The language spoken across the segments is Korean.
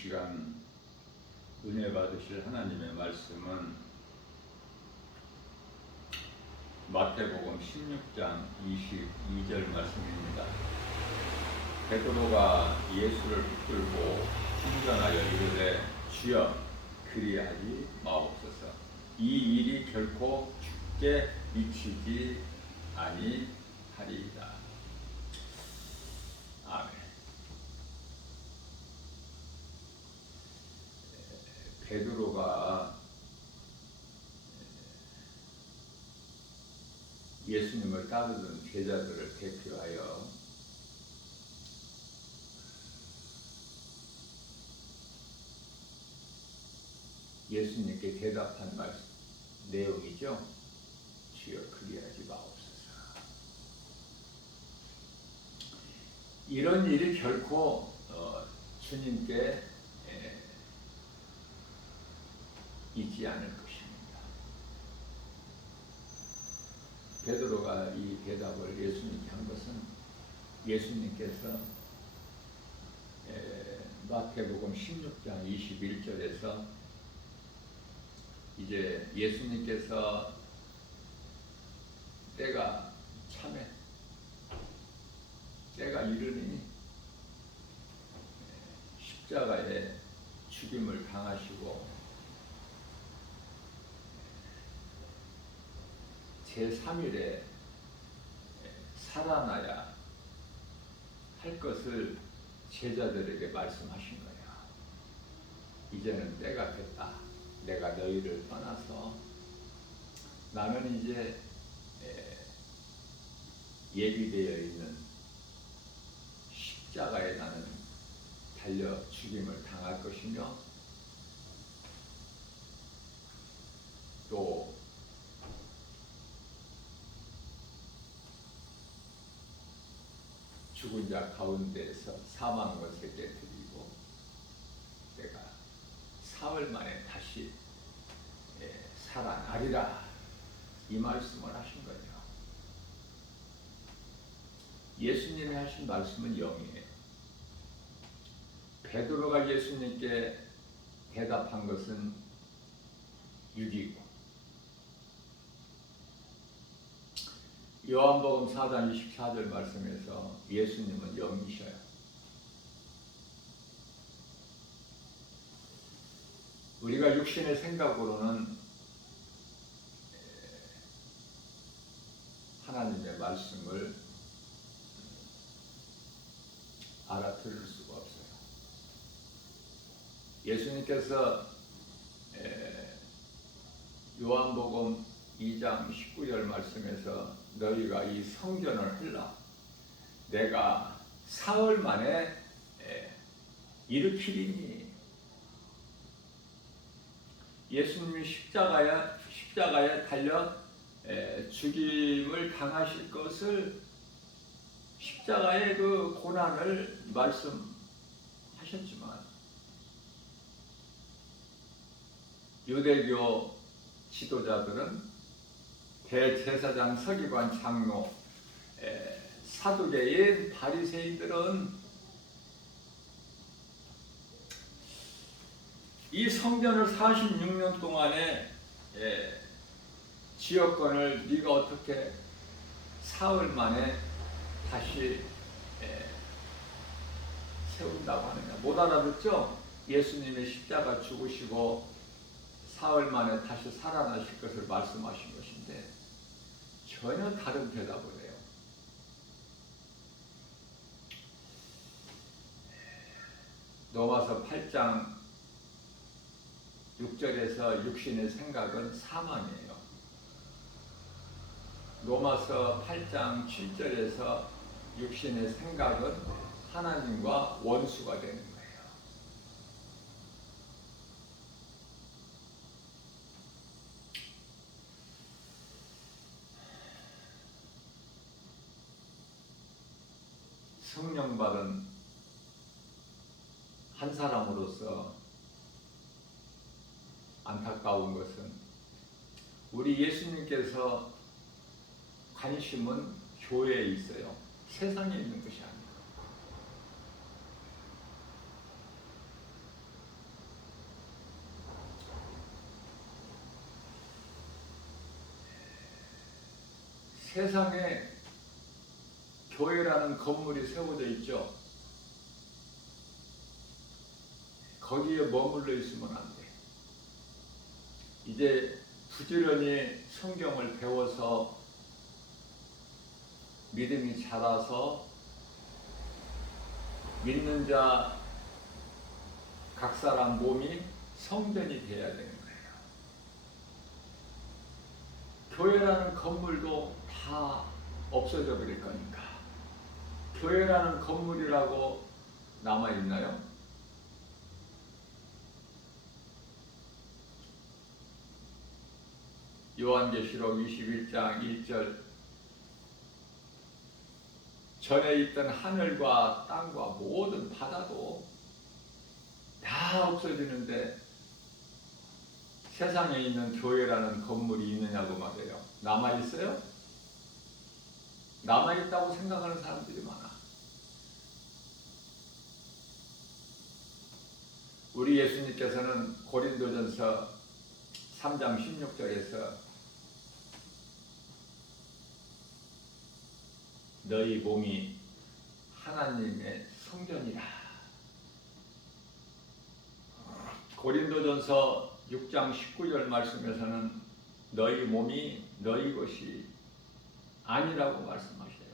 시간 은혜 받으실 하나님의 말씀은 마태복음 16장 22절 말씀입니다. 베드로가 예수를 붙들고 충전하여 이르되 주여 그리하지 마옵소서. 이 일이 결코 죽게 미치지 아니하리이다. 아멘. 베드로가 예수님을 따르던 제자들을 대표하여 예수님께 대답한 말씀 내용이죠. 주여 그리하지 마옵소서. 이런 일이 결코 주님께 있지 않을 것입니다. 베드로가 이 대답을 예수님께 한 것은 예수님께서 마태복음 16장 21절에서 이제 예수님께서 때가 참에 때가 이르니 십자가에 죽임을 당하시고 제3일에 살아나야 할 것을 제자들에게 말씀하신 거예요. 이제는 때가 됐다. 내가 너희를 떠나서 나는 이제 예비되어 있는 십자가에 나는 달려 죽임을 당할 것이며 또 죽은 자 가운데에서 사망 것을 깨뜨리고 내가 사흘 만에 다시 살아나리라 이 말씀을 하신 거예요. 예수님이 하신 말씀은 영이에요. 베드로가 예수님께 대답한 것은 육이고 요한복음 4장 24절 말씀에서 예수님은 영이셔요. 우리가 육신의 생각으로는 하나님의 말씀을 알아들을 수가 없어요. 예수님께서 요한복음 2장 19절 말씀에서 너희가 이 성전을 헐라 내가 사흘 만에 일으키리니 예수님이 십자가에 달려 죽임을 당하실 것을 십자가의 그 고난을 말씀하셨지만 유대교 지도자들은 대제사장, 서기관, 장로, 사두개인 바리새인들은 이 성전을 46년 동안에 지역권을 네가 어떻게 사흘 만에 다시 세운다고 하느냐. 못 알아듣죠? 예수님의 십자가 죽으시고 사흘 만에 다시 살아나실 것을 말씀하신 것인데 전혀 다른 대답을 해요. 로마서 8장 6절에서 육신의 생각은 사망이에요. 로마서 8장 7절에서 육신의 생각은 하나님과 원수가 되는 거예요. 성령 받은 한 사람으로서 안타까운 것은 우리 예수님께서 관심은 교회에 있어요. 세상에 있는 것이 아니에요. 세상에 교회라는 건물이 세워져 있죠. 거기에 머물러 있으면 안 돼. 이제 부지런히 성경을 배워서 믿음이 자라서 믿는 자 각 사람 몸이 성전이 되어야 되는 거예요. 교회라는 건물도 다 없어져 버릴 거니까. 교회라는 건물이라고 남아있나요? 요한계시록 21장 1절 전에 있던 하늘과 땅과 모든 바다도 다 없어지는데 세상에 있는 교회라는 건물이 있느냐고 말해요. 남아있어요? 남아있다고 생각하는 사람들이 많아. 우리 예수님께서는 고린도전서 3장 16절에서 너희 몸이 하나님의 성전이라. 고린도전서 6장 19절 말씀에서는 너희 몸이 너희 것이 아니라고 말씀하셔요.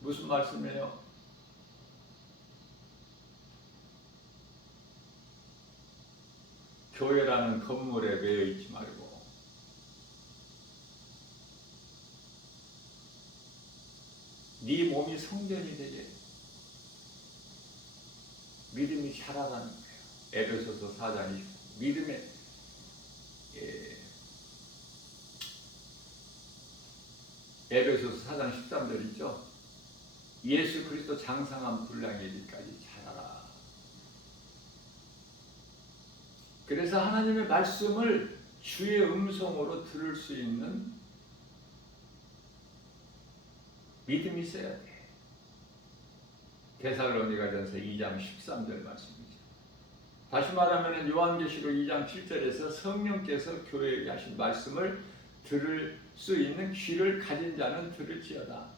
무슨 말씀이에요? 교회라는 건물에 매여 있지 말고 네 몸이 성전이 되게 믿음이 자라라는 거예요. 에베소서 4장 20. 믿음의 에베소서 4장 13절 있죠. 예수 그리스도 장성한 분량에 이르기까지 자라라. 그래서 하나님의 말씀을 주의 음성으로 들을 수 있는 믿음이 있어야 돼. 데살로니가전서 2장 13절 말씀이죠. 다시 말하면 요한계시록 2장 7절에서 성령께서 교회에게 하신 말씀을 들을 수 있는 귀를 가진 자는 들을지어다.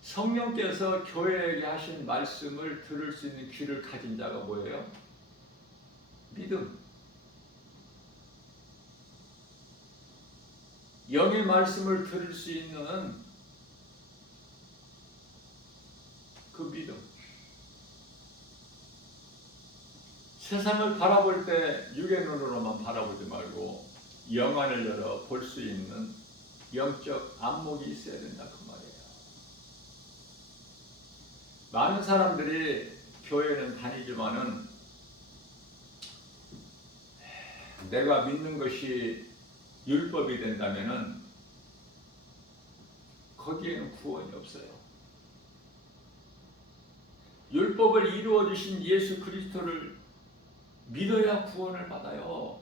성령께서 교회에게 하신 말씀을 들을 수 있는 귀를 가진 자가 뭐예요? 믿음. 영의 말씀을 들을 수 있는 그 믿음. 세상을 바라볼 때 육의 눈으로만 바라보지 말고 영안을 열어 볼 수 있는 영적 안목이 있어야 된다 그 말이에요. 많은 사람들이 교회는 다니지만은 내가 믿는 것이 율법이 된다면은 거기에는 구원이 없어요. 율법을 이루어 주신 예수 그리스도를 믿어야 구원을 받아요.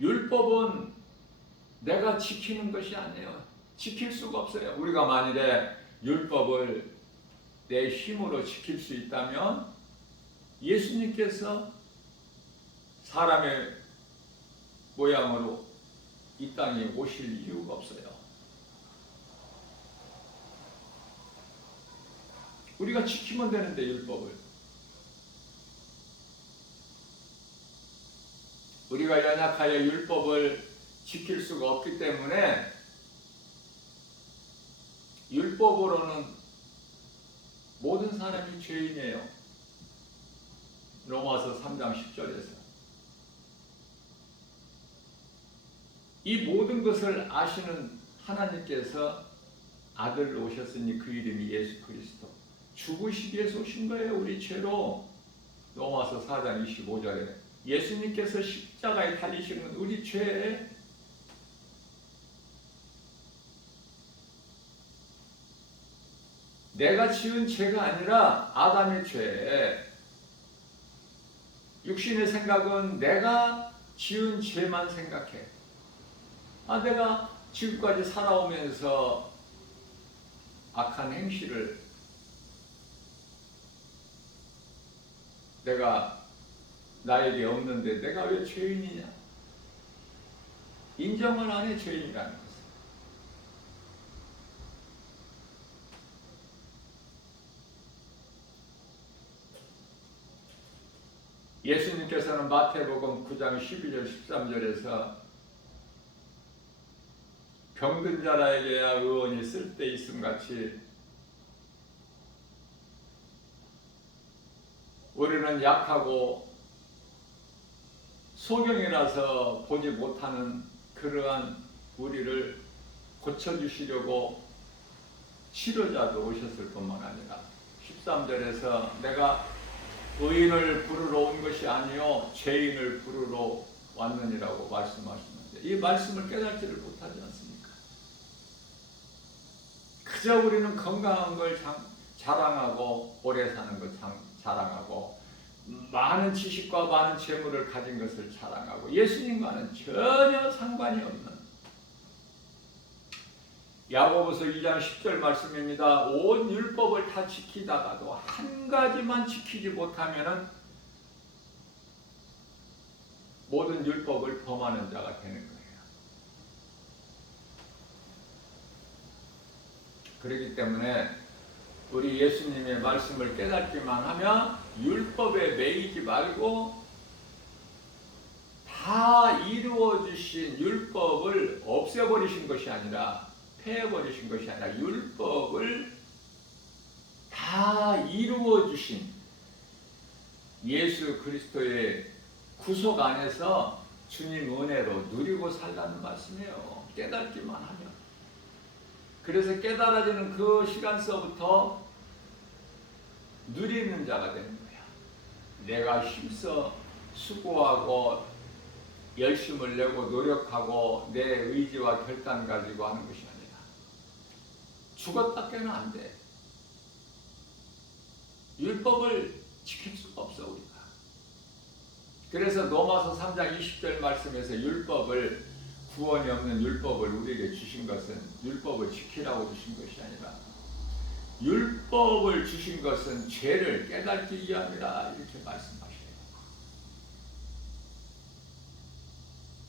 율법은 내가 지키는 것이 아니에요. 지킬 수가 없어요. 우리가 만일에 율법을 내 힘으로 지킬 수 있다면 예수님께서 사람의 모양으로 이 땅에 오실 이유가 없어요. 우리가 지키면 되는데 율법을. 우리가 연약하여 율법을 지킬 수가 없기 때문에 율법으로는 모든 사람이 죄인이에요. 로마서 3장 10절에서. 이 모든 것을 아시는 하나님께서 아들로 오셨으니 그 이름이 예수 그리스도. 죽으시기 위해서 오신 거예요. 우리 죄로. 로마서 4장 25절에 예수님께서 십자가에 달리시는 우리 죄에 내가 지은 죄가 아니라 아담의 죄. 육신의 생각은 내가 지은 죄만 생각해. 내가 지금까지 살아오면서 악한 행실을 내가 나에게 없는데 내가 왜 죄인이냐? 인정을 안 해, 죄인이라는 것은. 예수님께서는 마태복음 9장 12절 13절에서 병든 자라에게야 의원이 쓸데 있음 같이 우리는 약하고 소경이라서 보지 못하는 그러한 우리를 고쳐주시려고 치료자도 오셨을 뿐만 아니라 13절에서 내가 의인을 부르러 온 것이 아니요 죄인을 부르러 왔느니라고 말씀하시는데 이 말씀을 깨닫지를 못하지 않습니까? 그저 우리는 건강한 걸 자랑하고 오래 사는 걸 자랑하고 많은 지식과 많은 재물을 가진 것을 자랑하고 예수님과는 전혀 상관이 없는 야고보서 2장 10절 말씀입니다. 온 율법을 다 지키다가도 한 가지만 지키지 못하면 모든 율법을 범하는 자가 되는 거예요. 그렇기 때문에 우리 예수님의 말씀을 깨닫기만 하면 율법에 매이지 말고 다 이루어주신 율법을 없애버리신 것이 아니라 폐해버리신 것이 아니라 율법을 다 이루어주신 예수 그리스도의 구속 안에서 주님 은혜로 누리고 살라는 말씀이에요. 깨닫기만 하면. 그래서 깨달아지는 그 시간서부터 누리는 자가 되는 거야. 내가 힘써 수고하고 열심을 내고 노력하고 내 의지와 결단 가지고 하는 것이 아니라 죽었다 깨는 안 돼. 율법을 지킬 수가 없어 우리가. 그래서 로마서 3장 20절 말씀에서 율법을 구원이 없는 율법을 우리에게 주신 것은 율법을 지키라고 주신 것이 아니라 율법을 주신 것은 죄를 깨닫기 위함이라 이렇게 말씀하셔요.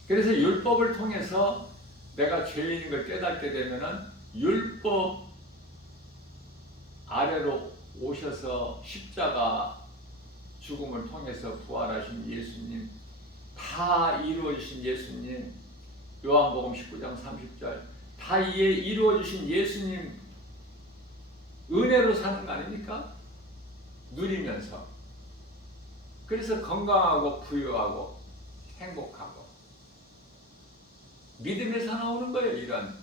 그래서 율법을 통해서 내가 죄인인 걸 깨닫게 되면은 율법 아래로 오셔서 십자가 죽음을 통해서 부활하신 예수님, 다 이루어주신 예수님, 요한복음 19장 30절 다 이루어주신 예수님 은혜로 사는 거 아닙니까? 누리면서. 그래서 건강하고 부유하고 행복하고 믿음에서 나오는 거예요. 이런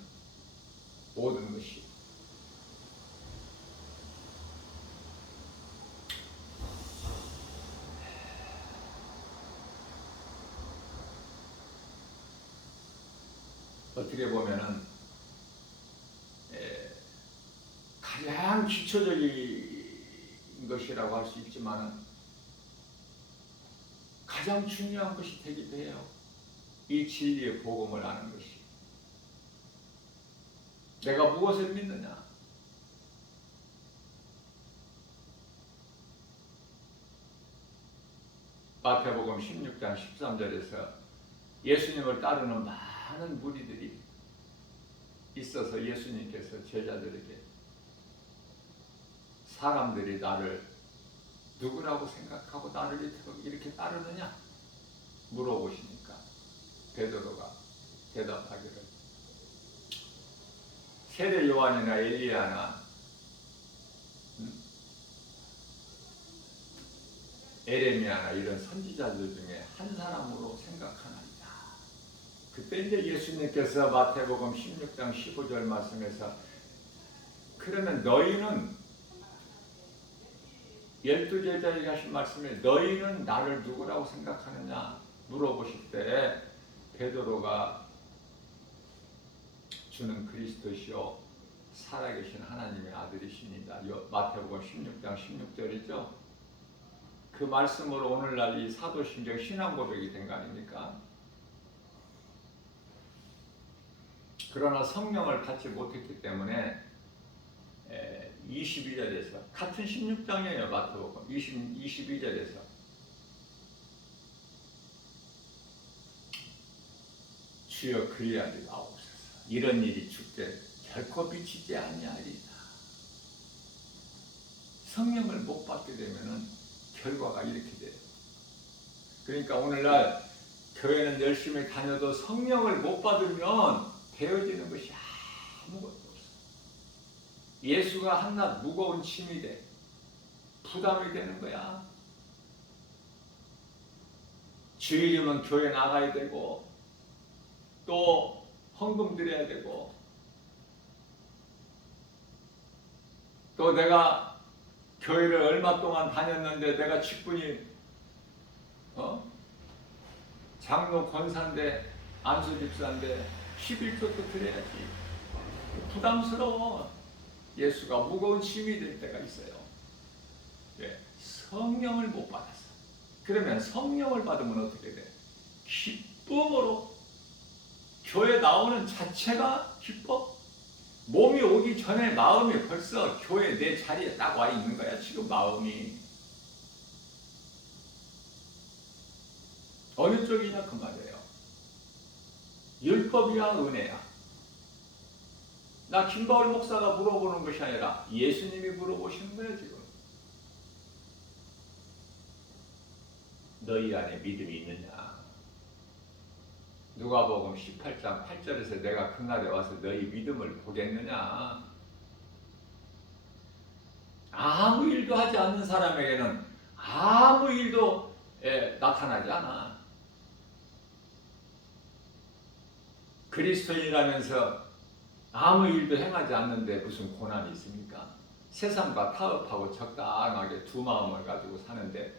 모든 것이. 어떻게 보면은 가장 기초적인 것이라고 할 수 있지만 가장 중요한 것이 되기도 해요. 이 진리의 복음을 아는 것이. 내가 무엇을 믿느냐? 마태복음 16장 13절에서 예수님을 따르는 많은 무리들이 있어서 예수님께서 제자들에게 사람들이 나를 누구라고 생각하고 나를 이렇게 따르느냐 물어보시니까 베드로가 대답하기를 세례 요한이나 엘리야나 에레미야나 이런 선지자들 중에 한 사람으로 생각하나이다. 그때 이제 예수님께서 마태복음 16장 15절 말씀에서 그러면 너희는 12제자에게 하신 말씀에 너희는 나를 누구라고 생각하느냐 물어보실 때 베드로가 주는 그리스도시요 살아계신 하나님의 아들이십니다. 마태복음 16장 16절이죠. 그 말씀으로 오늘날 이 사도신경 신앙고백이 된 거 아닙니까? 그러나 성령을 받지 못했기 때문에 22절에서 같은 16장이에요. 마태복음 22절에서 주여 그리하지 마옵소서. 이런 일이 주께 결코 비치지 아니하리이다. 성령을 못 받게 되면은 결과가 이렇게 돼요. 그러니까 오늘날 교회는 열심히 다녀도 성령을 못 받으면 되어지는 것이 아무것도 없어. 예수가 한낱 무거운 짐이 돼. 부담이 되는 거야. 주일이면 교회 나가야 되고 또 헌금 드려야 되고 또 내가 교회를 얼마 동안 다녔는데 내가 직분이 장로 권사인데 안수 집사인데 11조도 드려야지. 부담스러워. 예수가 무거운 짐이 될 때가 있어요. 예, 성령을 못 받았어. 그러면 성령을 받으면 어떻게 돼? 기쁨으로 교회 나오는 자체가 기뻐? 몸이 오기 전에 마음이 벌써 교회 내 자리에 딱 와 있는 거야. 지금 마음이 어느 쪽이냐 그 말이에요. 율법이야 은혜야. 나 김바울 목사가 물어보는 것이 아니라 예수님이 물어보시는 거예요. 지금 너희 안에 믿음이 있느냐. 누가복음 18장 8절에서 내가 그날에 와서 너희 믿음을 보겠느냐. 아무 일도 하지 않는 사람에게는 아무 일도 나타나지 않아. 그리스도인이라면서 아무 일도 행하지 않는데 무슨 고난이 있습니까? 세상과 타협하고 적당하게 두 마음을 가지고 사는데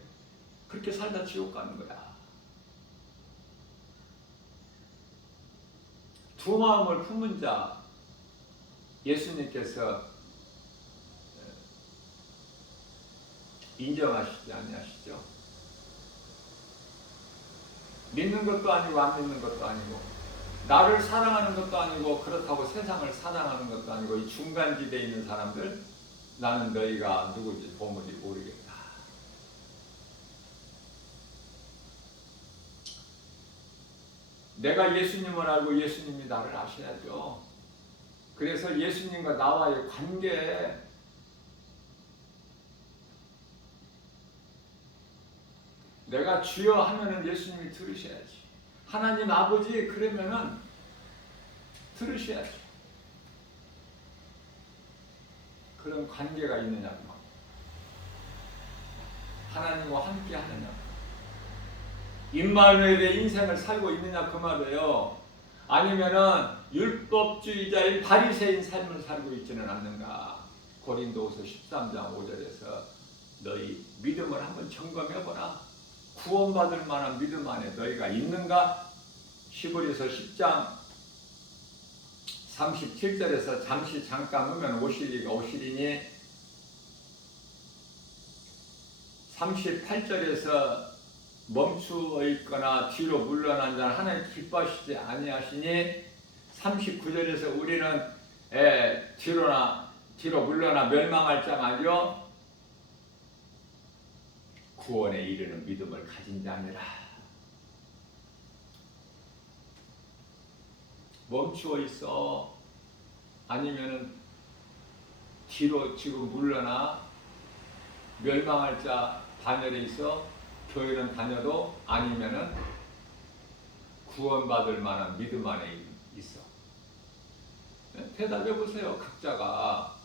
그렇게 살다 지옥 가는 거야. 두 마음을 품은 자 예수님께서 인정하시지 아니하시죠? 믿는 것도 아니고 안 믿는 것도 아니고 나를 사랑하는 것도 아니고 그렇다고 세상을 사랑하는 것도 아니고 이 중간지대에 있는 사람들, 나는 너희가 누구지 도무지 모르겠다. 내가 예수님을 알고 예수님이 나를 아셔야죠. 그래서 예수님과 나와의 관계, 내가 주여 하면은 예수님이 들으셔야지. 하나님 아버지 그러면은 들으셔야지. 그런 관계가 있느냐 그 말. 하나님과 함께 하느냐. 임마누엘의 인생을 살고 있느냐 그 말이에요. 아니면은 율법주의자인 바리새인 삶을 살고 있지는 않는가. 고린도후서 13장 5절에서 너희 믿음을 한번 점검해보라. 구원받을 만한 믿음 안에 너희가 있는가? 히브리서 10장 37절에서 잠시 잠깐 오면 오시리가 오시리니 38절에서 멈추어 있거나 뒤로 물러난 자는 하나님 기뻐하시지 아니하시니 39절에서 우리는 뒤로 물러나 멸망할 자가 아니요 구원에 이르는 믿음을 가진 자니라. 멈추어 있어. 아니면은 뒤로 지금 물러나 멸망할 자 반열에 있어. 교회는 다녀도 아니면은 구원받을 만한 믿음 안에 있어. 대답해 보세요. 각자가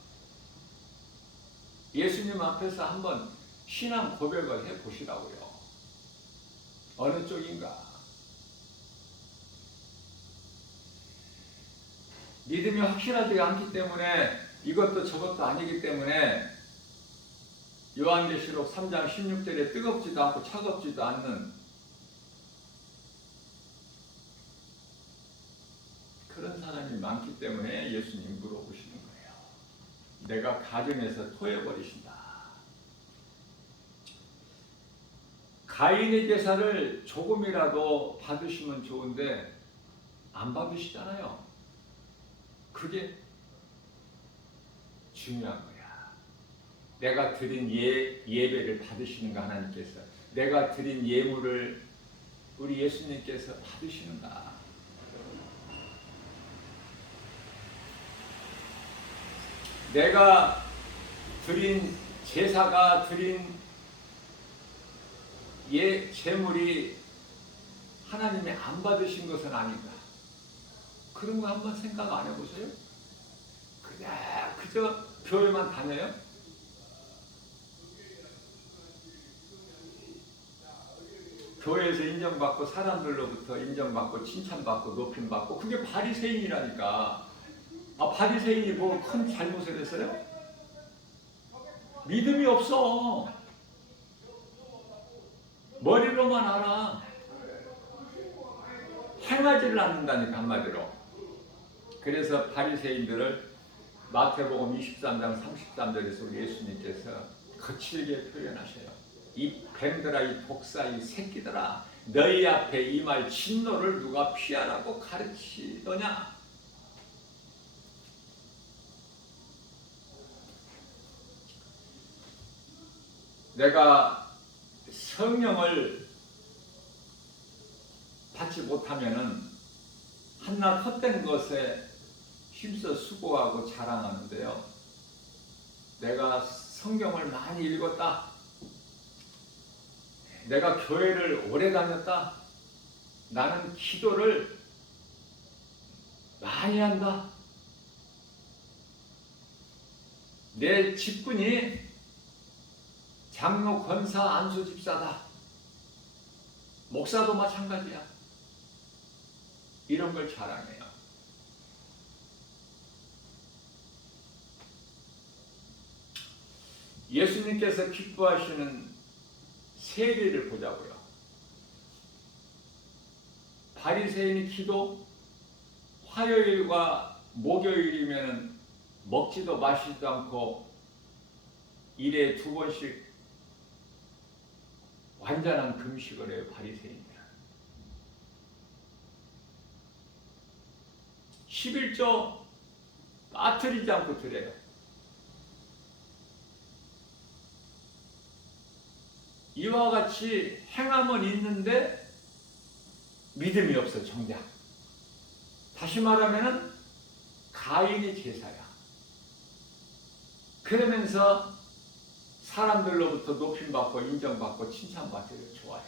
예수님 앞에서 한번 신앙 고백을 해 보시라고요. 어느 쪽인가? 믿음이 확실하지 않기 때문에 이것도 저것도 아니기 때문에 요한계시록 3장 16절에 뜨겁지도 않고 차갑지도 않는 그런 사람이 많기 때문에 예수님 물어보시는 거예요. 내가 가정에서 토해버리신다. 가인의 제사를 조금이라도 받으시면 좋은데 안 받으시잖아요. 그게 중요한 거야. 내가 드린 예배를 받으시는가 하나님께서. 내가 드린 예물을 우리 예수님께서 받으시는가. 내가 드린 제사가 드린 제물이 하나님이 안 받으신 것은 아닌가? 그런 거 한번 생각 안 해보세요? 그냥 그저 교회만 다녀요? 교회에서 인정받고 사람들로부터 인정받고 칭찬받고 높임받고 그게 바리새인이라니까. 바리새인이 뭐 큰 잘못을 했어요? 믿음이 없어. 머리로만 알아. 행하지를 않는다니까 한마디로. 그래서 바리새인들을 마태복음 23장 33절에서 예수님께서 거칠게 표현하셔요. 이 뱀들아, 이 독사, 이 새끼들아, 너희 앞에 임할 진노를 누가 피하라고 가르치더냐? 내가 성령을 받지 못하면은 한낱 헛된 것에 힘써 수고하고 자랑하는데요. 내가 성경을 많이 읽었다. 내가 교회를 오래 다녔다. 나는 기도를 많이 한다. 내 직분이 장로, 권사, 안수 집사다. 목사도 마찬가지야. 이런 걸 자랑해요. 예수님께서 기뻐하시는 세례를 보자고요. 바리새인이 기도, 화요일과 목요일이면 먹지도 마시지도 않고 일에 2번씩 완전한 금식을 해요. 바리새인들. 11조 빠뜨리지 않고 드려요. 이와 같이 행함은 있는데 믿음이 없어. 정작 다시 말하면 가인이 제사야. 그러면서 사람들로부터 높임받고 인정받고 칭찬받기를 좋아해.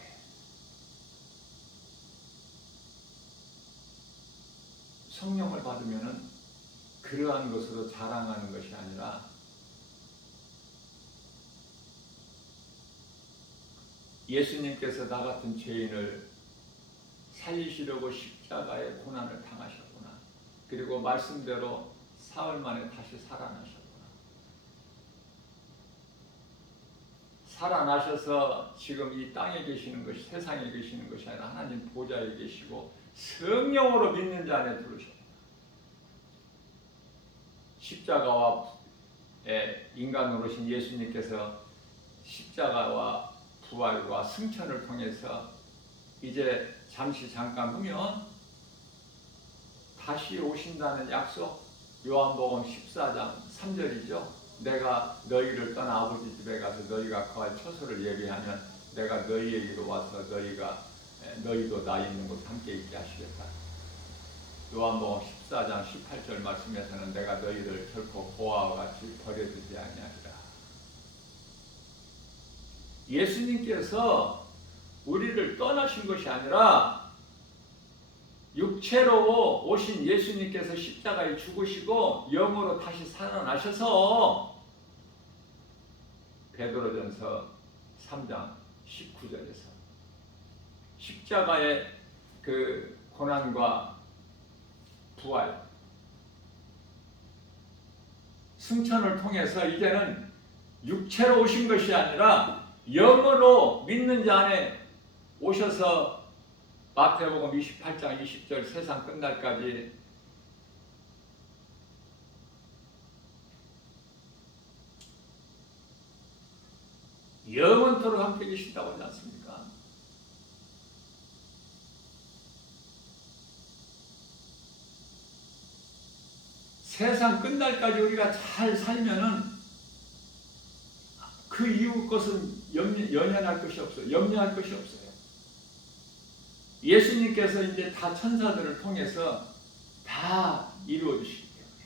성령을 받으면은 그러한 것으로 자랑하는 것이 아니라 예수님께서 나 같은 죄인을 살리시려고 십자가의 고난을 당하셨구나. 그리고 말씀대로 사흘 만에 다시 살아나셨구나. 살아나셔서 지금 이 땅에 계시는 것이, 세상에 계시는 것이 아니라 하나님 보좌에 계시고 성령으로 믿는 자 안에 들으셨구나. 십자가와 인간으로 오신 예수님께서 십자가와 부활과 승천을 통해서 이제 잠깐 후면 다시 오신다는 약속, 요한복음 14장 3절이죠. 내가 너희를 떠나 아버지 집에 가서 너희가 거할 처소를 예비하면 내가 너희에게로 와서 너희도 나 있는 곳 함께 있게 하시겠다. 요한복음 14장 18절 말씀에서는 내가 너희를 결코 고아와 같이 버려두지 아니하리라. 예수님께서 우리를 떠나신 것이 아니라 육체로 오신 예수님께서 십자가에 죽으시고 영으로 다시 살아나셔서 베드로전서 3장 19절에서 십자가의 그 고난과 부활, 승천을 통해서 이제는 육체로 오신 것이 아니라 영으로 믿는 자 안에 오셔서 마태복음 28장 20절 세상 끝날까지 영원토록 함께 계신다고 하지 않습니까? 세상 끝날까지 우리가 잘 살면은 그 이후 것은 연연할 것이 없어요. 염려할 것이 없어요. 예수님께서 이제 다 천사들을 통해서 다 이루어 주시기 때문에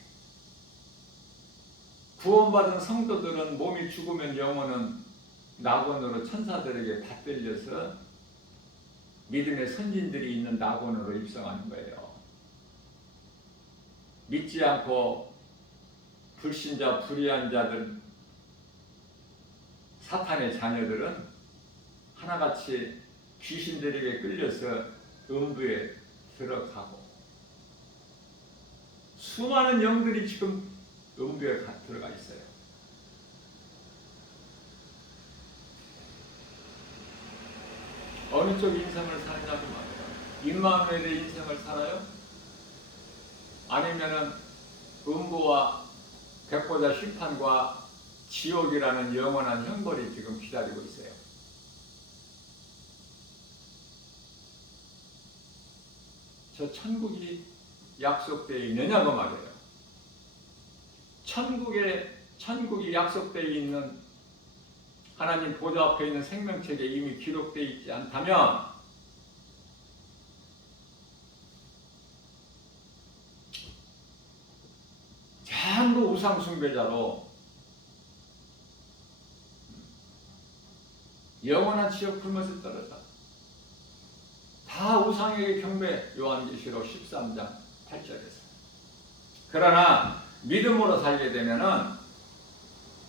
구원받은 성도들은 몸이 죽으면 영혼은 낙원으로 천사들에게 받들려서 믿음의 선진들이 있는 낙원으로 입성하는 거예요. 믿지 않고 불신자, 불의한 자들, 사탄의 자녀들은 하나같이 귀신들에게 끌려서 음부에 들어가고, 수많은 영들이 지금 음부에 들어가 있어요. 어느 쪽 인생을 사느냐고 말해요. 임마누엘의 인생을 살아요? 아니면은 음부와 백보자 심판과 지옥이라는 영원한 형벌이 지금 기다리고 있어요. 저 천국이 약속되어 있느냐고 말해요. 천국이 약속되어 있는 하나님 보좌 앞에 있는 생명책에 이미 기록되어 있지 않다면 전부 우상 숭배자로 영원한 지옥 불못에 떨어져 다 우상에게 경배. 요한계시록 13장 8절에서. 그러나 믿음으로 살게 되면은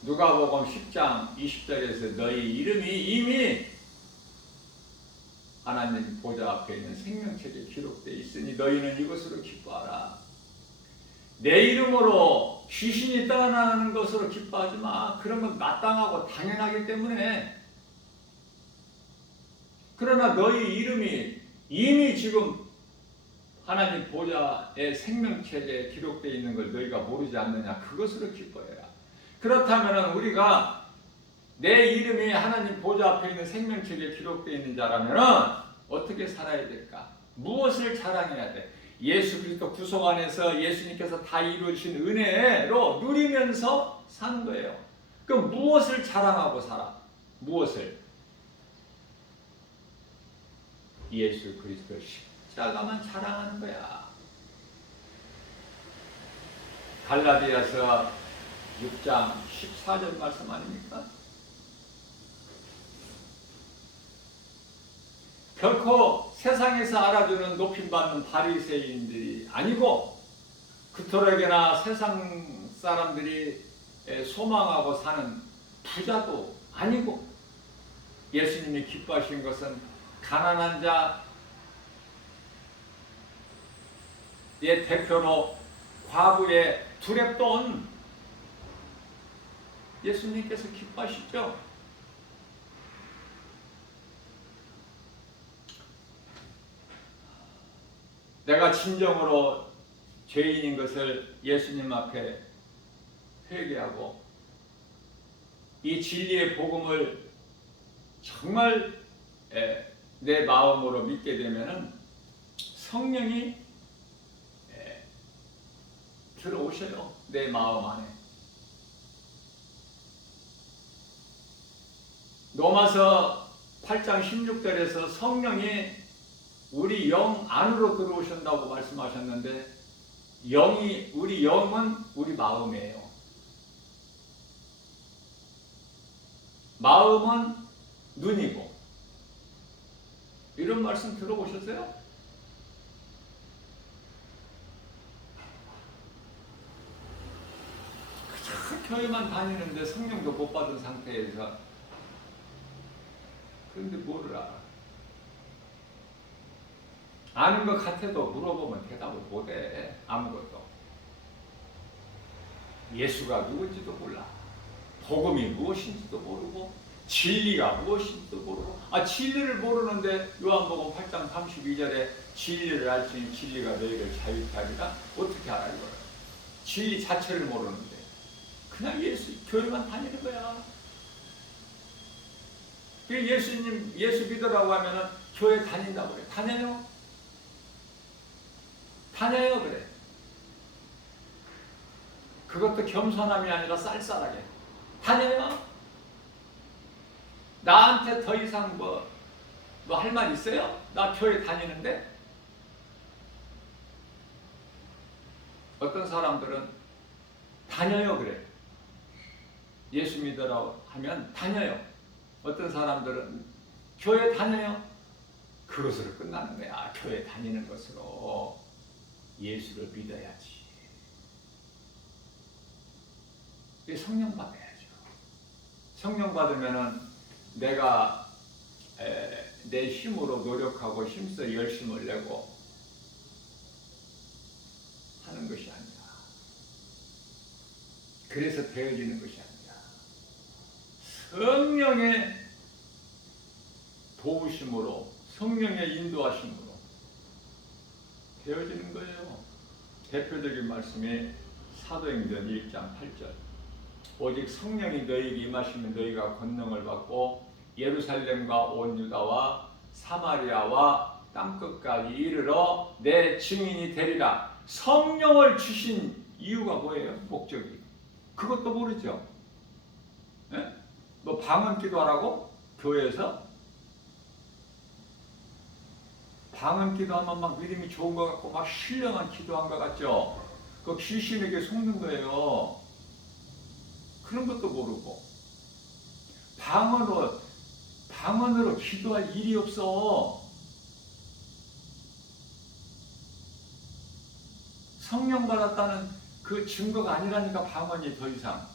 누가복음 10장 20절에서 너희 이름이 이미 하나님 보좌 앞에 있는 생명책에 기록되어 있으니 너희는 이것으로 기뻐하라. 내 이름으로 귀신이 떠나는 것으로 기뻐하지 마. 그런 건 마땅하고 당연하기 때문에. 그러나 너희 이름이 이미 지금 하나님 보좌의 생명책에 기록되어 있는 걸 너희가 모르지 않느냐. 그것으로 기뻐해라. 그렇다면 우리가 내 이름이 하나님 보좌 앞에 있는 생명책에 기록되어 있는 자라면 어떻게 살아야 될까? 무엇을 자랑해야 돼? 예수 그리스도 구속 안에서 예수님께서 다 이루어진 은혜로 누리면서 사는 거예요. 그럼 무엇을 자랑하고 살아? 무엇을? 예수 그리스도 십자가만 자랑하는 거야. 갈라디아서 6장 14절 말씀 아닙니까? 결코 세상에서 알아주는 높임받는 바리새인들이 아니고 그토록이나 세상 사람들이 소망하고 사는 부자도 아니고 예수님이 기뻐하신 것은 가난한 자의 대표로 과부의 두렙돈 예수님께서 기뻐하시죠. 내가 진정으로 죄인인 것을 예수님 앞에 회개하고 이 진리의 복음을 정말 내 마음으로 믿게 되면은 성령이 들어오셔요. 내 마음 안에. 로마서 8장 16절에서 성령이 우리 영 안으로 들어오신다고 말씀하셨는데 우리 영은 우리 마음이에요. 마음은 눈이고. 이런 말씀 들어보셨어요? 그저 교회만 다니는데 성령도 못 받은 상태에서 그런데 뭐를 알아? 아는 것 같아도 물어보면 대답을 못해. 아무것도. 예수가 누군지도 몰라. 복음이 무엇인지도 모르고 진리가 무엇인지도 모르고 진리를 모르는데 요한복음 8장 32절에 진리를 알 수 있는 진리가 너희를 자유케 하리라. 어떻게 알아 이걸? 진리 자체를 모르는데 그냥 교회만 다니는 거야. 예수 믿으라고 하면은 교회 다닌다고 그래. 다녀요 그래. 그것도 겸손함이 아니라 쌀쌀하게 다녀요. 나한테 더 이상 뭐 할 말 있어요? 나 교회 다니는데? 어떤 사람들은 다녀요 그래. 예수 믿으라 하면 다녀요. 어떤 사람들은 교회 다녀요. 그것으로 끝나는 거야. 교회 다니는 것으로. 예수를 믿어야지. 성령 받아야죠. 성령 받으면은 내가 내 힘으로 노력하고 힘써 열심을 내고 하는 것이 아니라, 그래서 되어지는 것이 아니라 성령의 도우심으로, 성령의 인도하심으로 되어지는 거예요. 대표적인 말씀이 사도행전 1장 8절. 오직 성령이 너희에게 임하시면 너희가 권능을 받고 예루살렘과 온 유다와 사마리아와 땅끝까지 이르러 내 증인이 되리라. 성령을 주신 이유가 뭐예요? 목적이. 그것도 모르죠. 네? 뭐 방언 기도하라고? 교회에서? 방언 기도하면 막 믿음이 좋은 것 같고 막 신령한 기도한 것 같죠? 그 귀신에게 속는 거예요. 그런 것도 모르고. 방언으로 기도할 일이 없어. 성령 받았다는 그 증거가 아니라니까, 방언이 더 이상.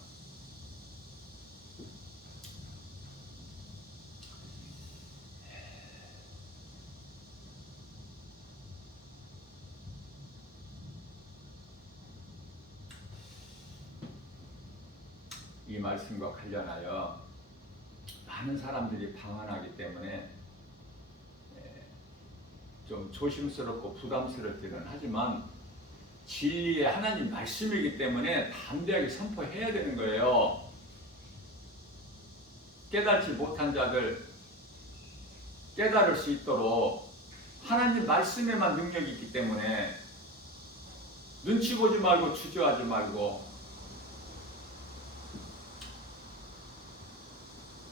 이 말씀과 관련하여 많은 사람들이 방언하기 때문에 좀 조심스럽고 부담스럽기는 하지만 진리의 하나님 말씀이기 때문에 담대하게 선포해야 되는 거예요. 깨닫지 못한 자들 깨달을 수 있도록 하나님 말씀에만 능력이 있기 때문에 눈치 보지 말고 주저하지 말고.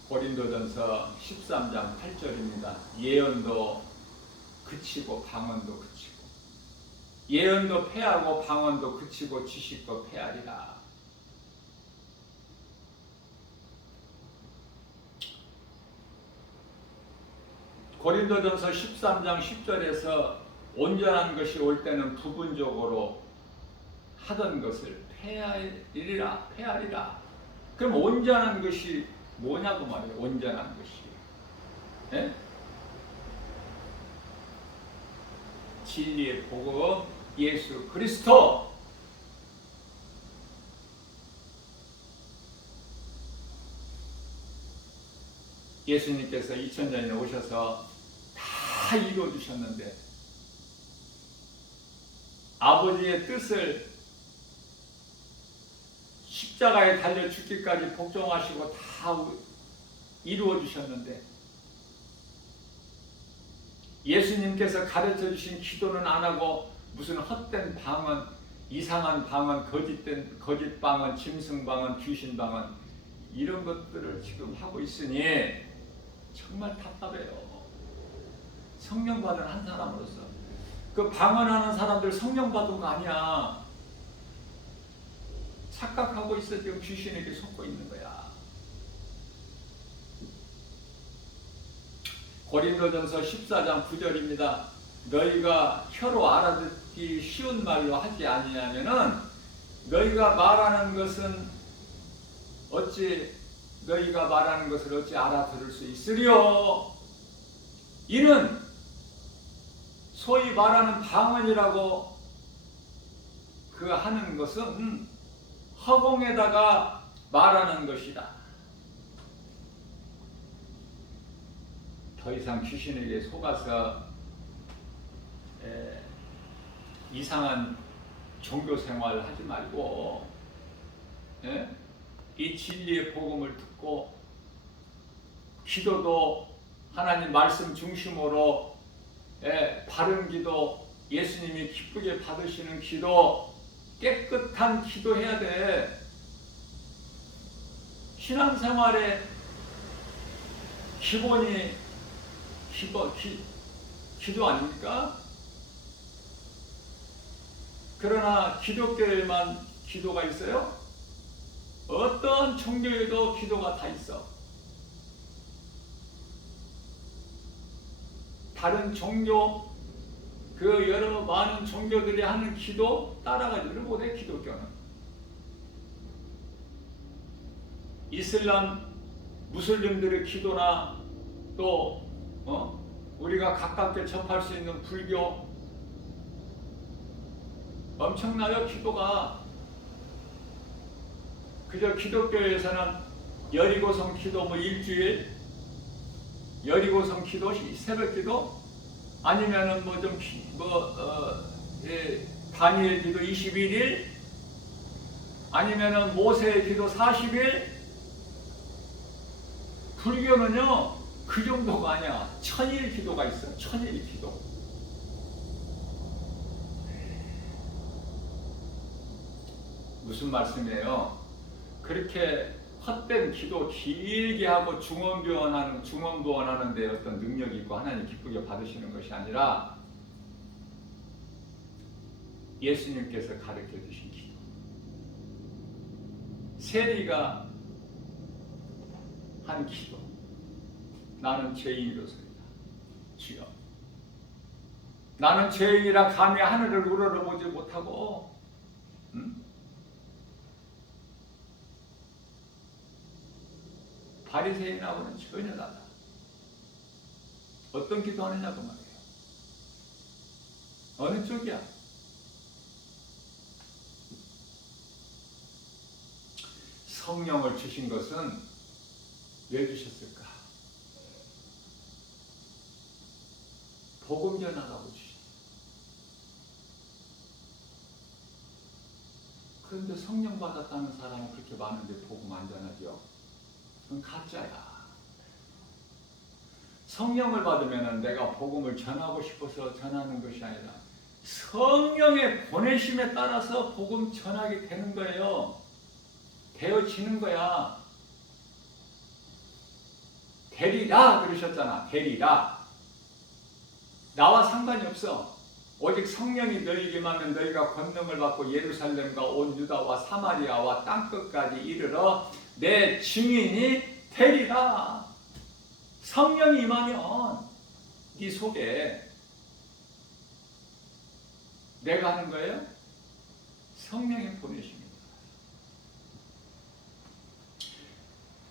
고린도전서 13장 8절입니다. 예언도 그치고 방언도 그치고, 예언도 패하고 방언도 그치고 지식도 패하리라. 고린도전서 13장 10절에서 온전한 것이 올 때는 부분적으로 하던 것을 패하리라. 그럼 온전한 것이 뭐냐고 말이에요. 온전한 것이. 예? 진리의 복음 예수 그리스도. 예수님께서 2000년에 오셔서 다 이루어주셨는데 아버지의 뜻을 십자가에 달려 죽기까지 복종하시고 다 이루어주셨는데 예수님께서 가르쳐 주신 기도는 안 하고 무슨 헛된 방언, 이상한 방언, 거짓 방언, 짐승 방언, 귀신 방언 이런 것들을 지금 하고 있으니 정말 답답해요. 성령 받은 한 사람으로서. 그 방언하는 사람들 성령 받은 거 아니야. 착각하고 있어. 지금 귀신에게 속고 있는 거야. 고린도전서 14장 9절입니다. 너희가 혀로 알아듣기 쉬운 말로 하지 아니하면은 너희가 말하는 것을 어찌 알아들을 수 있으리요. 이는 소위 말하는 방언이라고 그 하는 것은 허공에다가 말하는 것이다. 더 이상 귀신에게 속아서 이상한 종교 생활 하지 말고 이 진리의 복음을 듣고 기도도 하나님 말씀 중심으로 바른 기도, 예수님이 기쁘게 받으시는 기도, 깨끗한 기도해야 돼. 신앙생활의 기본이 기도 아닙니까? 그러나 기독교에만 기도가 있어요? 어떤 종교에도 기도가 다 있어. 다른 종교, 그 여러 많은 종교들이 하는 기도 따라가지를 못해. 기독교는 이슬람 무슬림들의 기도나 또 우리가 가깝게 접할 수 있는 불교 엄청나요. 기도가 그저 기독교에서는 여리고성 기도 뭐 일주일, 여리고성 기도 새벽 기도, 아니면은 뭐 좀 다니엘 기도 21일, 아니면은 모세의 기도 40일. 불교는요 그 정도가 아니야. 천일 기도가 있어. 천일 기도. 무슨 말씀이에요? 그렇게 헛된 기도 길게 하고 중언부언하는 데 어떤 능력이 있고 하나님 기쁘게 받으시는 것이 아니라 예수님께서 가르쳐 주신 기도. 세리가 한 기도. 나는 죄인이로소이다. 주여, 나는 죄인이라 감히 하늘을 우러러보지 못하고 바리새인하고는 전혀 달라. 어떤 기도하느냐고 말이에요. 어느 쪽이야? 성령을 주신 것은 왜 주셨을까? 복음 전하라고 주셨어. 그런데 성령 받았다는 사람은 그렇게 많은데 복음 안 전하죠? 그건 가짜야. 성령을 받으면 내가 복음을 전하고 싶어서 전하는 것이 아니라 성령의 보내심에 따라서 복음 전하게 되는 거예요. 되어지는 거야. 되리라 그러셨잖아. 되리라. 나와 상관이 없어. 오직 성령이 너희에게 임하면 너희가 권능을 받고 예루살렘과 온 유다와 사마리아와 땅끝까지 이르러 내 증인이 되리라. 성령이 임하면 네 속에 내가 하는 거예요? 성령의 보내심입니다.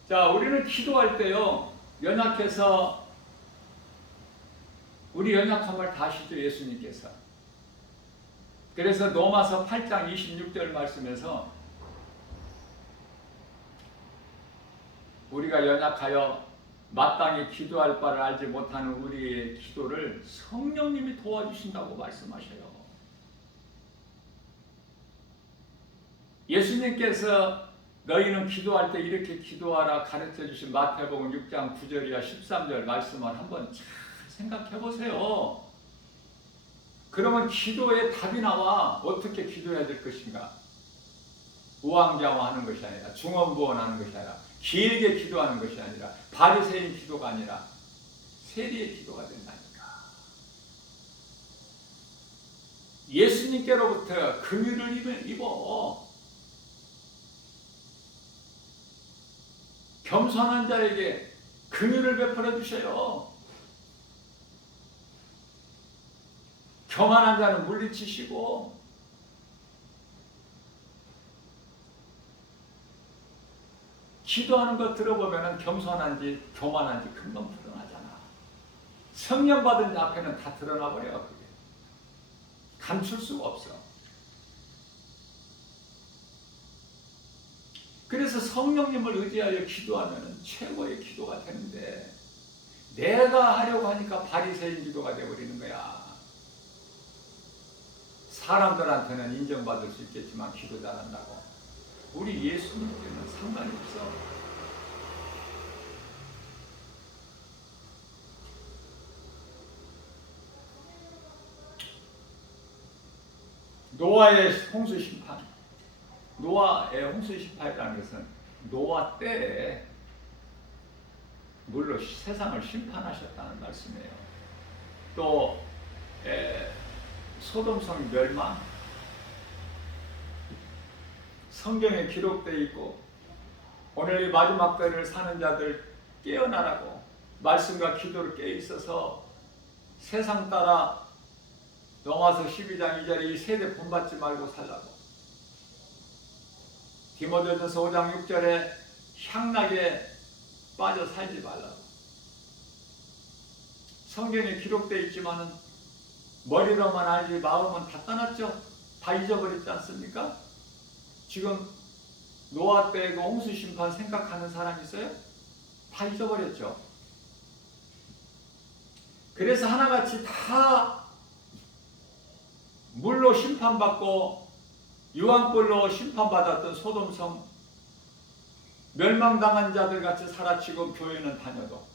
자, 우리는 기도할 때요, 연약해서 우리 연약함을 다 아시죠, 예수님께서. 그래서 로마서 8장 26절 말씀에서 우리가 연약하여 마땅히 기도할 바를 알지 못하는 우리의 기도를 성령님이 도와주신다고 말씀하셔요. 예수님께서 너희는 기도할 때 이렇게 기도하라 가르쳐 주신 마태복음 6장 9절이야 13절 말씀을 한번 잘 생각해 보세요. 그러면 기도에 답이 나와. 어떻게 기도해야 될 것인가? 우왕좌왕하는 것이 아니라, 중언부언하는 것이 아니라, 길게 기도하는 것이 아니라, 바리새인 기도가 아니라 세리의 기도가 된다니까. 예수님께로부터 긍휼을 입어. 겸손한 자에게 긍휼을 베풀어 주셔요. 교만한 자는 물리치시고, 기도하는 거 들어보면 겸손한지 교만한지 금방 드러나잖아. 성령 받은 자 앞에는 다 드러나 버려. 그게 감출 수가 없어. 그래서 성령님을 의지하여 기도하면 최고의 기도가 되는데, 내가 하려고 하니까 바리새인 기도가 되어버리는 거야. 사람들한테는 인정받을 수 있겠지만 기도 잘한다고. 우리 예수님께는 상관이 없어. 노아의 홍수 심판. 노아의 홍수 심판이라는 것은 노아 때에 물로 세상을 심판하셨다는 말씀이에요. 또 소돔성 멸망, 성경에 기록되어 있고 오늘 이 마지막 때를 사는 자들 깨어나라고 말씀과 기도를 깨어있어서 세상 따라 로마서 12장 2절에 이 세대 본받지 말고 살라고, 디모데전서 5장 6절에 향락에 빠져 살지 말라고. 성경에 기록되어 있지만은 머리로만 알지 마음은 다 떠났죠. 다 잊어버렸지 않습니까? 지금 노아 때 그 홍수 심판 생각하는 사람 있어요? 다 잊어버렸죠. 그래서 하나같이 다 물로 심판받고 유황불로 심판받았던 소돔성, 멸망당한 자들 같이 살아치고 교회는 다녀도,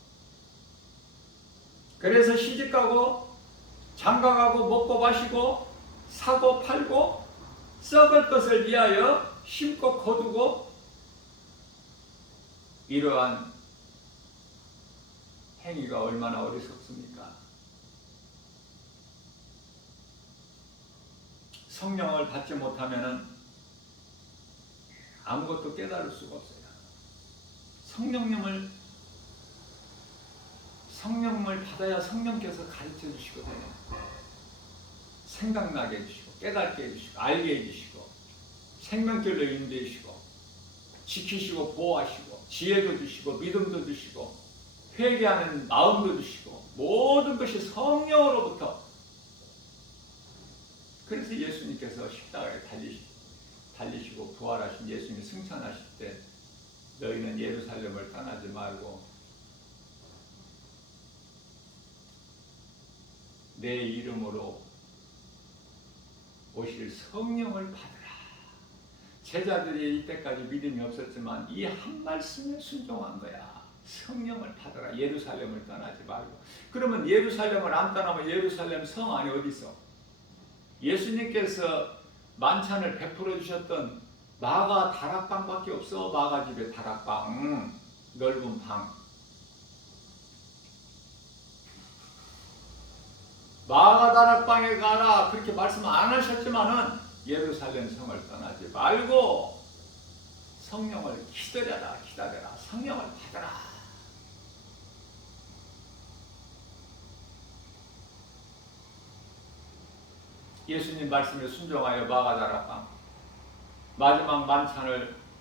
그래서 시집가고 장가가고 먹고 마시고 사고 팔고 썩을 것을 위하여 심고 거두고, 이러한 행위가 얼마나 어리석습니까? 성령을 받지 못하면 아무것도 깨달을 수가 없어요. 성령을 받아야 성령께서 가르쳐 주시거든요. 생각나게 해주시고 깨닫게 해주시고 알게 해주시고 생명길로 인도해 주시고 지키시고 보호하시고 지혜도 주시고 믿음도 주시고 회개하는 마음도 주시고 모든 것이 성령으로부터. 그래서 예수님께서 십자가에 달리시고 부활하신 예수님이 승천하실 때 너희는 예루살렘을 떠나지 말고 내 이름으로 오실 성령을 받으라. 제자들이 이때까지 믿음이 없었지만 이 한 말씀에 순종한 거야. 성령을 받으라. 예루살렘을 떠나지 말고. 그러면 예루살렘을 안 떠나면 예루살렘 성 안에 어디 있어? 예수님께서 만찬을 베풀어 주셨던 마가 다락방밖에 없어. 마가 집에 다락방, 넓은 방. 마가 다락방에 가라 그렇게 말씀 안 하셨지만은 예루살렘 성을 떠나지 말고 성령을 기다려라. 성령을 받아라. 예수님 말씀에 순종하여 마가 다락방 마지막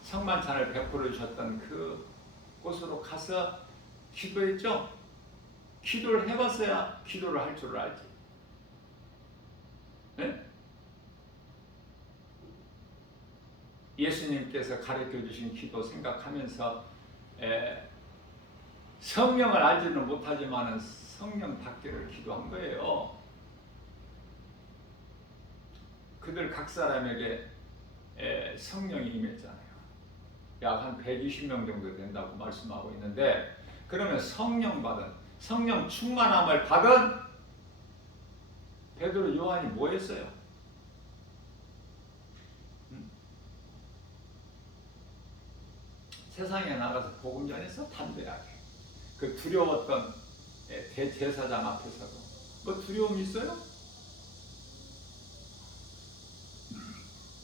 성만찬을 베풀어 주셨던 그 곳으로 가서 기도했죠. 기도를 해봤어야 기도를 할 줄 알지. 네? 예수님께서 가르쳐 주신 기도 생각하면서 성령을 알지는 못하지만 성령 받기를 기도한 거예요. 그들 각 사람에게 성령이 임했잖아요. 약 한 120명 정도 된다고 말씀하고 있는데, 그러면 성령 충만함을 받은 베드로, 요한이 뭐 했어요? 세상에 나가서 복음 전해서 담대하게. 그 두려웠던 대제사장 앞에서도 뭐 두려움 있어요?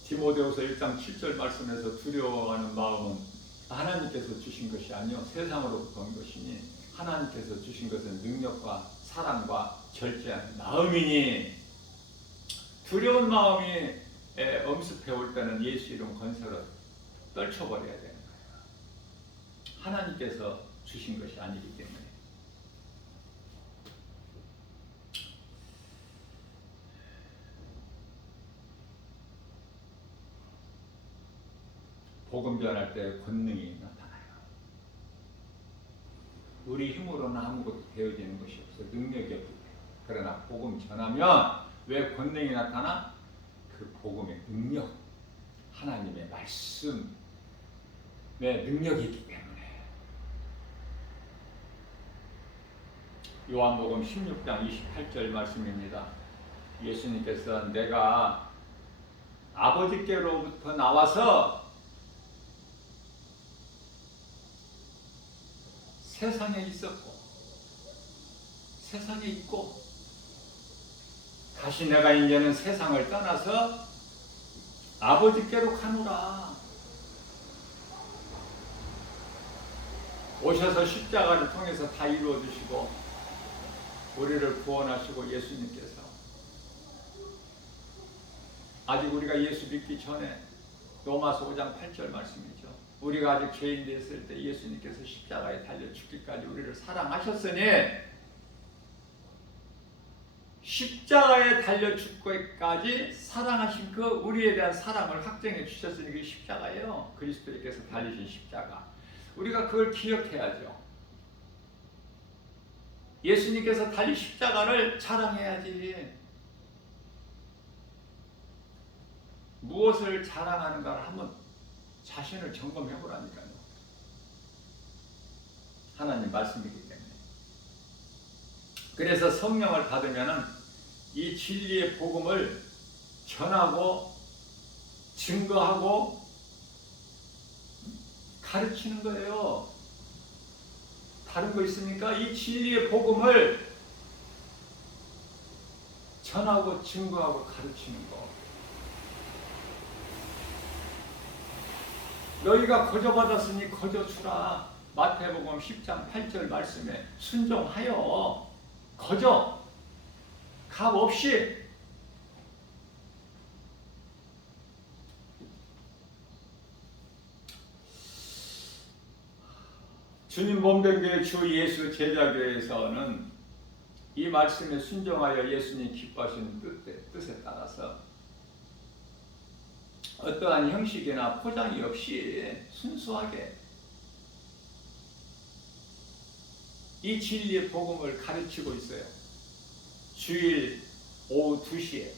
디모데후서 1장 7절 말씀에서 두려워하는 마음은 하나님께서 주신 것이 아니요 세상으로부터 온 것이니 하나님께서 주신 것은 능력과 사랑과 절제하는 마음이니, 두려운 마음이 엄습해 올 때는 예수 이름 건설을 떨쳐버려야 되는 거예요. 하나님께서 주신 것이 아니기 때문에. 복음 전할 때 권능이 나타나요. 우리 힘으로는 아무것도 되어지는 것이 없어. 능력이 없기 때문에. 그러나 복음 전하면 왜 권능이 나타나? 그 복음의 능력, 하나님의 말씀의 능력이 있기 때문에. 요한복음 16장 28절 말씀입니다. 예수님께서 내가 아버지께로부터 나와서 세상에 있었고 세상에 있고 다시 내가 이제는 세상을 떠나서 아버지께로 가노라. 오셔서 십자가를 통해서 다 이루어 주시고 우리를 구원하시고 예수님께서 아직 우리가 예수 믿기 전에 로마서 5장 8절 말씀이죠. 우리가 아직 죄인 됐을 때 예수님께서 십자가에 달려 죽기까지 우리를 사랑하셨으니 십자가에 달려 죽기까지 사랑하신 그 우리에 대한 사랑을 확증해 주셨으니 그게 십자가예요. 그리스도께서 달리신 십자가. 우리가 그걸 기억해야죠. 예수님께서 달린 십자가를 자랑해야지. 무엇을 자랑하는가를 한번 자신을 점검해 보라니까요. 하나님 말씀이기 때문에. 그래서 성령을 받으면은 이 진리의 복음을 전하고 증거하고 가르치는 거예요. 다른 거 있습니까? 이 진리의 복음을 전하고 증거하고 가르치는 거. 너희가 거저 받았으니 거저 주라. 마태복음 10장 8절 말씀에 순종하여 거저 값 없이 주님 몸된 교회 주 예수 제자교회에서는 이 말씀에 순종하여 예수님 기뻐하시는 뜻에 따라서 어떠한 형식이나 포장이 없이 순수하게 이 진리의 복음을 가르치고 있어요. 주일 오후 2시에.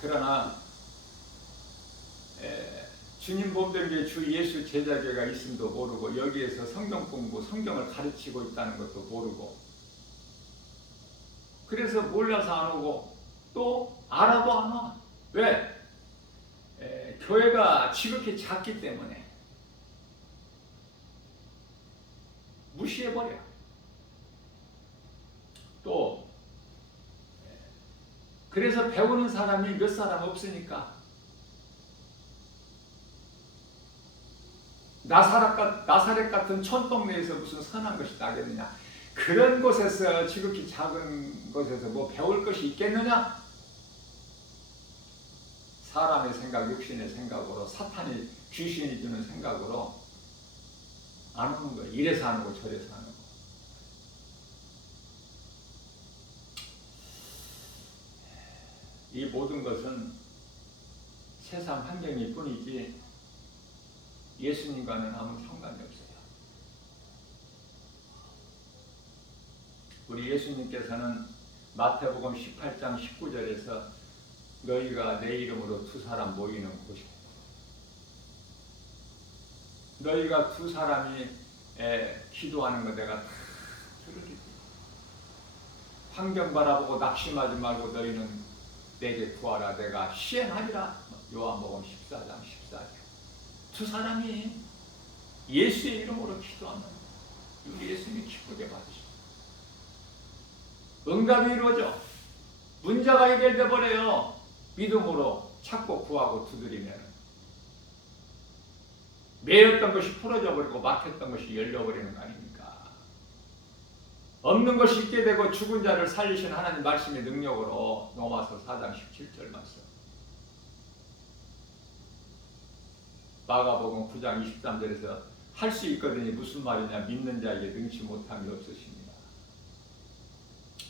그러나 주님 몸된 게 주 예수 제자교회가 있음도 모르고 여기에서 성경 공부, 성경을 가르치고 있다는 것도 모르고 그래서 몰라서 안 오고 또 알아도 안 와. 왜? 교회가 지극히 작기 때문에 무시해버려. 또 그래서 배우는 사람이 몇 사람 없으니까 나사렛 같은 촌동네에서 무슨 선한 것이 나겠느냐. 그런 곳에서 지극히 작은 곳에서 뭐 배울 것이 있겠느냐. 사람의 생각, 육신의 생각으로 사탄이 귀신이 주는 생각으로 안 오는 거예요. 이래서 안 오고 저래서 안 오고. 이 모든 것은 세상 환경일 뿐이지 예수님과는 아무 상관이 없어요. 우리 예수님께서는 마태복음 18장 19절에서 너희가 내 이름으로 2사람 모이는 곳이다. 너희가 2사람이 기도하는 거 내가 다 들으리라. 환경 바라보고 낙심하지 말고 너희는 내게 구하라. 내가 시행하리라. 요한복음 14장 14절. 2사람이 예수의 이름으로 기도하면 우리 예수님이 기쁘게 받으십니다. 응답이 이루어져. 문제가 해결돼 버려요. 믿음으로 찾고 구하고 두드리면 매였던 것이 풀어져 버리고 막혔던 것이 열려버리는 거 아닙니까? 없는 것이 있게 되고 죽은 자를 살리신 하나님 말씀의 능력으로 로마서 4장 17절 말씀, 마가복음 9장 23절에서 할 수 있거든요. 무슨 말이냐. 믿는 자에게 능치 못함이 없으십니다.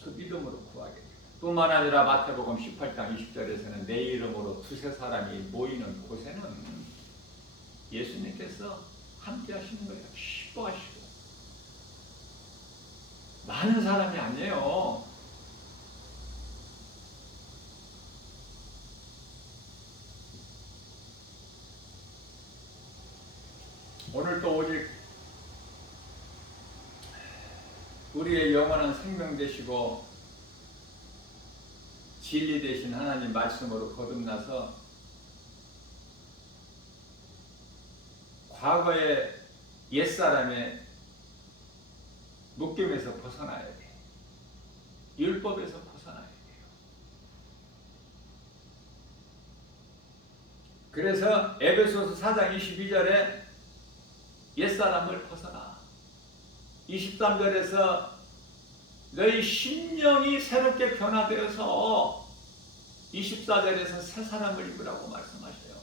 그 믿음으로 구하게 됩니다. 뿐만 아니라 마태복음 18장 20절에서는 내 이름으로 2-3사람이 모이는 곳에는 예수님께서 함께 하시는 거예요. 기뻐하시고. 많은 사람이 아니에요. 오늘도 오직 우리의 영원한 생명 되시고 진리 되신 하나님 말씀으로 거듭나서 과거의 옛사람의 묶임에서 벗어나야 돼요. 율법에서 벗어나야 돼요. 그래서 에베소서 4장 22절에 옛사람을 벗어라. 23절에서 너희 심령이 새롭게 변화되어서 24절에서 새 사람을 입으라고 말씀하셔요.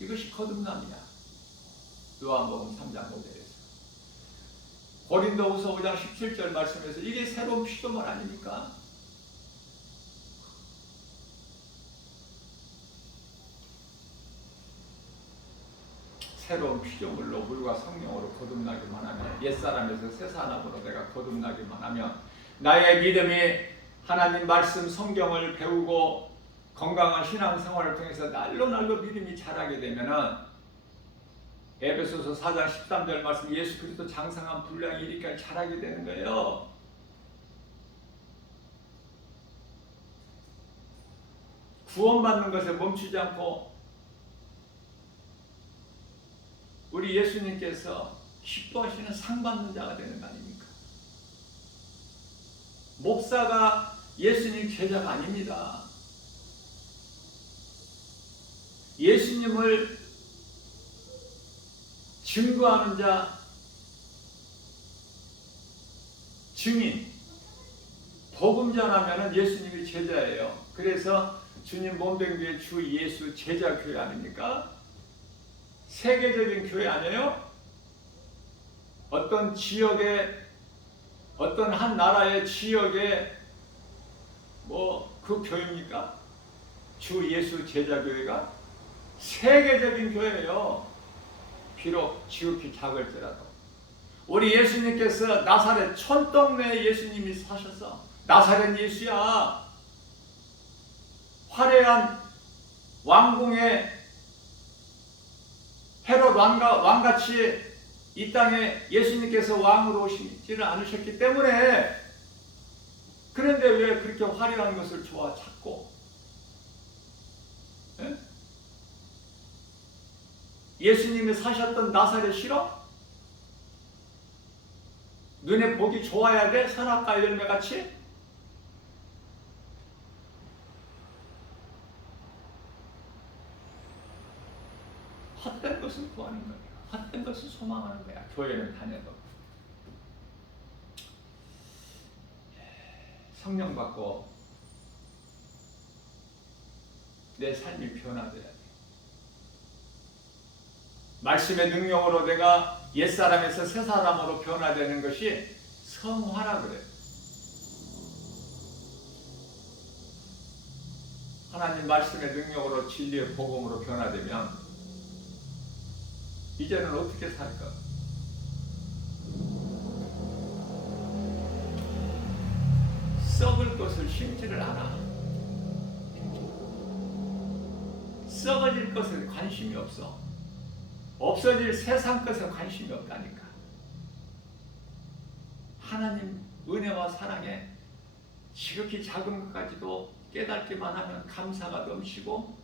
이것이 거듭남이야. 요한복음 3장 5절에서. 고린도후서 5장 17절 말씀에서 이게 새로운 피조물 아닙니까? 새로운 피조물로 물과 성령으로 거듭나기만 하면, 옛사람에서 새사람으로 내가 거듭나기만 하면, 나의 믿음이 하나님 말씀 성경을 배우고 건강한 신앙생활을 통해서 날로 믿음이 자라게 되면은 에베소서 4장 13절 말씀, 예수 그리스도 장성한 분량이 이리까지 자라게 되는 거예요. 구원받는 것에 멈추지 않고 우리 예수님께서 기뻐하시는 상 받는 자가 되는 거 아닙니까? 목사가 예수님 제자가 아닙니다. 예수님을 증거하는 자, 증인, 복음 전하면 예수님이 제자예요. 그래서 주님 몸된 교회 주 예수 제자 교회 아닙니까? 세계적인 교회 아니에요? 어떤 지역에, 어떤 한 나라의 지역에 그 교회입니까? 주 예수 제자 교회가 세계적인 교회예요. 비록 지극히 작을지라도. 우리 예수님께서 나사렛 촌동네에 예수님이 사셔서, 나사렛 예수야, 화려한 왕궁에 헤롯 왕같이 이 땅에 예수님께서 왕으로 오시지를 않으셨기 때문에, 그런데 왜 그렇게 화려한 것을 좋아 찾고, 예? 예수님이 사셨던 나사렛 싫어? 눈에 보기 좋아야 돼? 선악과 열매같이? 헛된 것을 구하는 거야. 헛된 것을 소망하는 거야. 교회는 다녀도. 성령 받고 내 삶이 변화돼야 돼. 말씀의 능력으로 내가 옛사람에서 새사람으로 변화되는 것이 성화라 그래. 하나님 말씀의 능력으로 진리의 복음으로 변화되면 이제는 어떻게 살까? 썩을 것을 심지를 않아. 썩어질 것에 관심이 없어. 없어질 세상 것에 관심이 없다니까. 하나님 은혜와 사랑에 지극히 작은 것까지도 깨닫기만 하면 감사가 넘치고,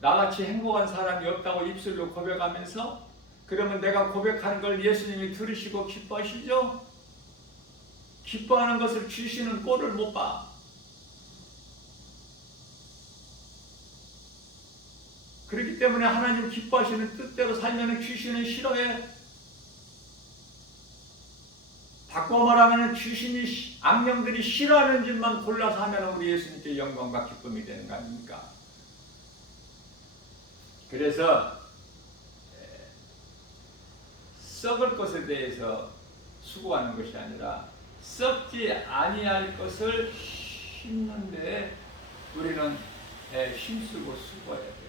나같이 행복한 사람이 없다고 입술로 고백하면서, 그러면 내가 고백하는 걸 예수님이 들으시고 기뻐하시죠? 기뻐하는 것을 주시는 꼴을 못 봐. 그렇기 때문에 하나님 기뻐하시는 뜻대로 살면 귀신은 싫어해. 바꿔 말하면 귀신이, 악령들이 싫어하는 짓만 골라서 하면 우리 예수님께 영광과 기쁨이 되는 거 아닙니까? 그래서 썩을 것에 대해서 수고하는 것이 아니라 썩지 아니할 것을 심는데 우리는 힘쓰고 수고해야 돼요.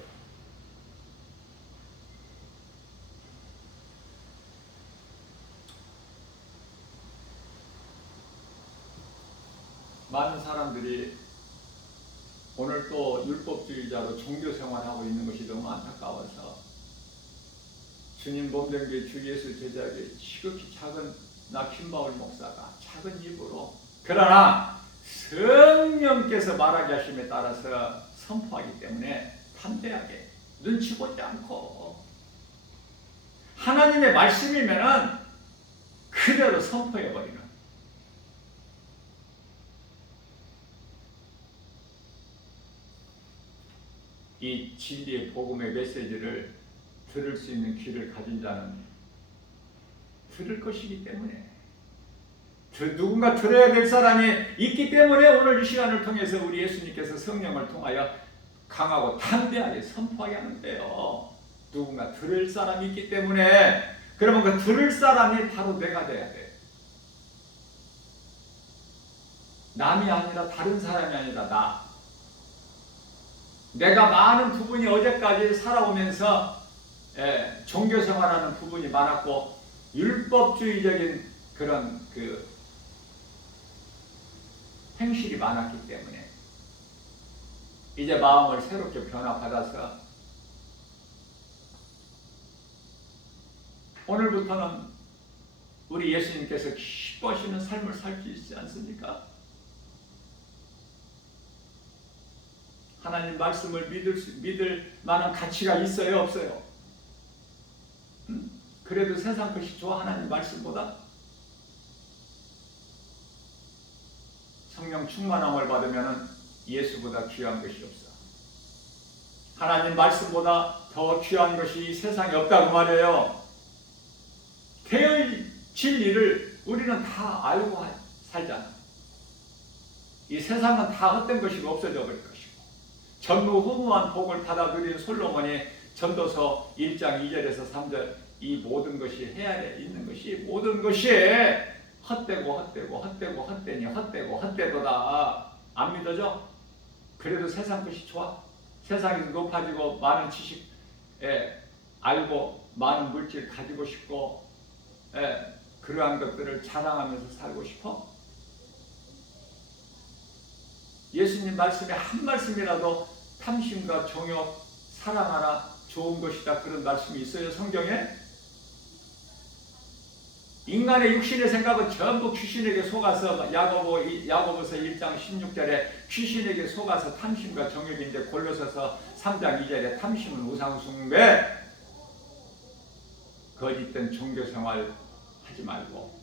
많은 사람들이 오늘 또 율법주의자로 종교생활하고 있는 것이 너무 안타까워서 주님 몸된 게 주 예수 제자에게 지극히 작은 나 김바울 목사가 작은 입으로, 그러나 성령께서 말하게 하심에 따라서 선포하기 때문에 담대하게 눈치 보지 않고 하나님의 말씀이면은 그대로 선포해버리는, 이 진리의 복음의 메시지를 들을 수 있는 귀를 가진 자는 들을 것이기 때문에, 누군가 들어야 될 사람이 있기 때문에 오늘 이 시간을 통해서 우리 예수님께서 성령을 통하여 강하고 담대하게 선포하게 하는데요. 누군가 들을 사람이 있기 때문에, 그러면 그 들을 사람이 바로 내가 돼야 돼. 남이 아니라, 다른 사람이 아니라 나. 내가 많은 부분이 어제까지 살아오면서 종교생활하는 부분이 많았고 율법주의적인 그런 행실이 많았기 때문에 이제 마음을 새롭게 변화받아서 오늘부터는 우리 예수님께서 기뻐하시는 삶을 살 수 있지 않습니까? 하나님 말씀을 믿을 만한 가치가 있어요, 없어요? 그래도 세상 것이 좋아, 하나님 말씀보다? 성령 충만함을 받으면 예수보다 귀한 것이 없어. 하나님 말씀보다 더 귀한 것이 이 세상에 없다고 말해요. 대의 진리를 우리는 다 알고 살잖아. 이 세상은 다 헛된 것이 없어져 버릴 것이고, 전무후무한 복을 받아 누린 솔로몬이 전도서 1장 2절에서 3절, 이 모든 것이 헤아려 있는 것이 모든 것이 헛되고 헛되니 헛되고 헛되도다. 안 믿어져? 그래도 세상 것이 좋아? 세상에서 높아지고 많은 지식 알고 많은 물질 가지고 싶고 그러한 것들을 자랑하면서 살고 싶어? 예수님 말씀에 한 말씀이라도 탐심과 정욕, 사랑하라, 좋은 것이다, 그런 말씀이 있어요, 성경에? 인간의 육신의 생각은 전부 귀신에게 속아서, 야고보서 1장 16절에 귀신에게 속아서 탐심과 정욕인데, 골로새서 3장 2절에 탐심은 우상숭배, 거짓된 종교생활 하지 말고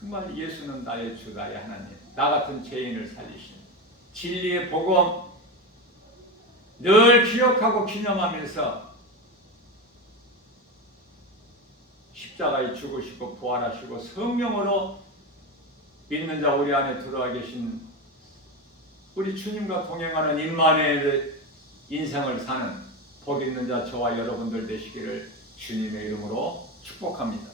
정말 예수는 나의 주, 나의 하나님, 나 같은 죄인을 살리신 진리의 복음 늘 기억하고 기념하면서 십자가에 죽으시고 부활하시고 성령으로 믿는 자 우리 안에 들어와 계신 우리 주님과 동행하는 임마누엘의 인생을 사는 복 있는 자 저와 여러분들 되시기를 주님의 이름으로 축복합니다.